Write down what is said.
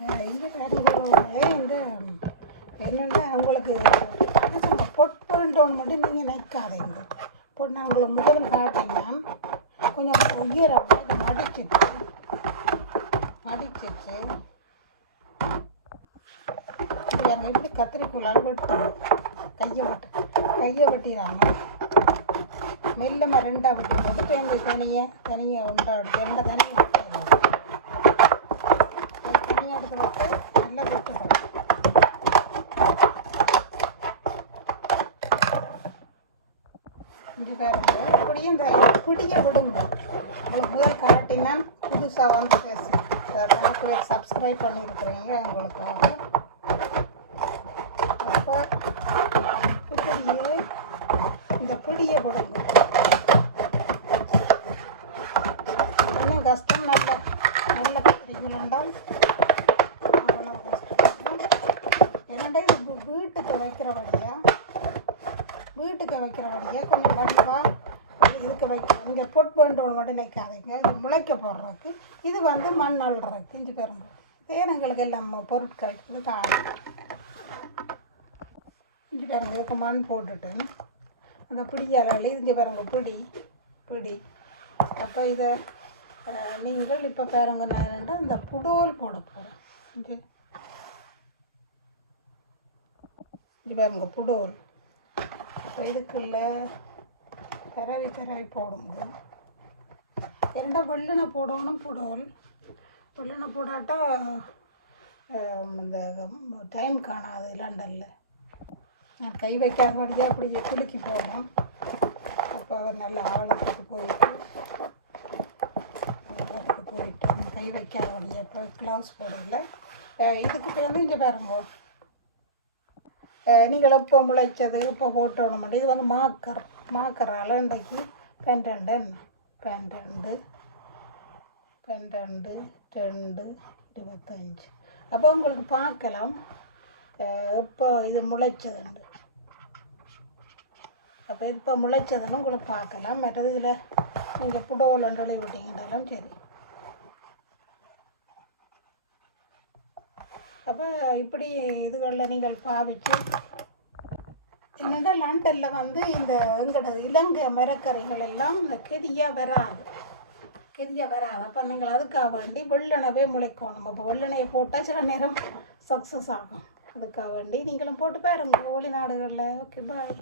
இது வேறுங்களே இந்த என்னென்னா உங்களுக்கு நம்ம மட்டும் நீங்கள் நினைக்காதீங்க பொட்டு நான் உங்களுக்கு முதல்ல காட்டினா கொஞ்சம் உயிர் இதை மடிச்சிட்டு மடிச்சிட்டு இது அங்கே எப்படி கத்திரிக்கோளால் வெட்டு கையை வெட்டு கையை வெட்டிடுறாங்க மெல்லமாக ரெண்டாக வெட்டி போட்டு தேங்காய் தனியாக தனியாக உண்டா எடுத்து தனியாக தனியாக இங்கே பாருங்க இந்த பிடிய விடுங்க உங்களுக்கு முதல் காட்டினா புதுசாக வந்து பேசுகிறேன் நிறைய பேர் சப்ஸ்கிரைப் பண்ணியிருக்கிறீங்க உங்களுக்கு அப்போ இப்படியே இந்த பிடிய கொடுங்க இன்னும் கஷ்டம் நல்ல நல்ல பிடிக்கணுண்டால் என்னடா இது வீட்டுக்கு வைக்கிற வழியா? வீட்டுக்கு வைக்கிற வழியா? கொஞ்சம் வடிவா இங்கே பொட் பண்ணுறோம் மட்டும் நிற்காதீங்க இது முளைக்க போடுறதுக்கு இது வந்து மண் அள்ளுறதுக்கு இஞ்சி பாருங்க தேனங்களுக்கு எல்லாம் பொருட்கள் இது இஞ்சி பாருங்க இதுக்கு மண் போட்டுட்டு அந்த பிடியால இஞ்சி பாருங்க பிடி பிடி. அப்போ இதை நீங்கள் இப்போ பாருங்க நான் இந்த புடோல் போட போகிறேன் இஞ்சி இஞ்சி பாருங்க புடோல். இப்போ இதுக்குள்ள தரவி தரவி போடுங்க இரண்டா வெள்ளனை போடணும் புடோல் வெள்ளனை போடாட்டா இந்த டைம் காணாது லண்டனில் நான் கை வைக்காதபடியாக அப்படியே குலுக்கி போகணும் அப்போ நல்ல ஆழத்துக்கு போயிட்டு ஆழத்துக்கு போயிட்டு கை வைக்காதபடியாக இப்போ க்ளவுஸ் போடல. இதுக்கு வந்து இங்கே பாருங்க. நீங்கள் எப்போ முளைச்சது இப்போ போட்டோணும் இது வந்து மாக்கர் மாக்கரால் இன்றைக்கு பன்னெண்டு என்ன பன்னெண்டு பன்னெண்டு ரெண்டு இருபத்தஞ்சு அப்போ உங்களுக்கு பார்க்கலாம் அஹ், எப்போ இது முளைச்சதுண்டு அப்போ இப்போ முளைச்சதுன்னு உங்களுக்கு பார்க்கலாம் மற்றது இதில் நீங்கள் புடவலண்டொழி விட்டீங்கன்னாலும் சரி அப்போ இப்படி இதுகளில் நீங்கள் பாவிச்சு என்னென்னா லண்டனில் வந்து இந்த எங்களோட இலங்கை மரக்கறிகள் எல்லாம் இந்த கெதியாக வராது. கெதியாக வராது. அப்போ நீங்கள் அதுக்காக வேண்டி முளைக்கும். முளைக்கணும் அப்போ வெள்ளனையை போட்டால் சில நேரம் சக்ஸஸ் ஆகும். அதுக்காக வேண்டி நீங்களும் போட்டு பாருங்க. வெளிநாடுகளில் ஓகே பாய்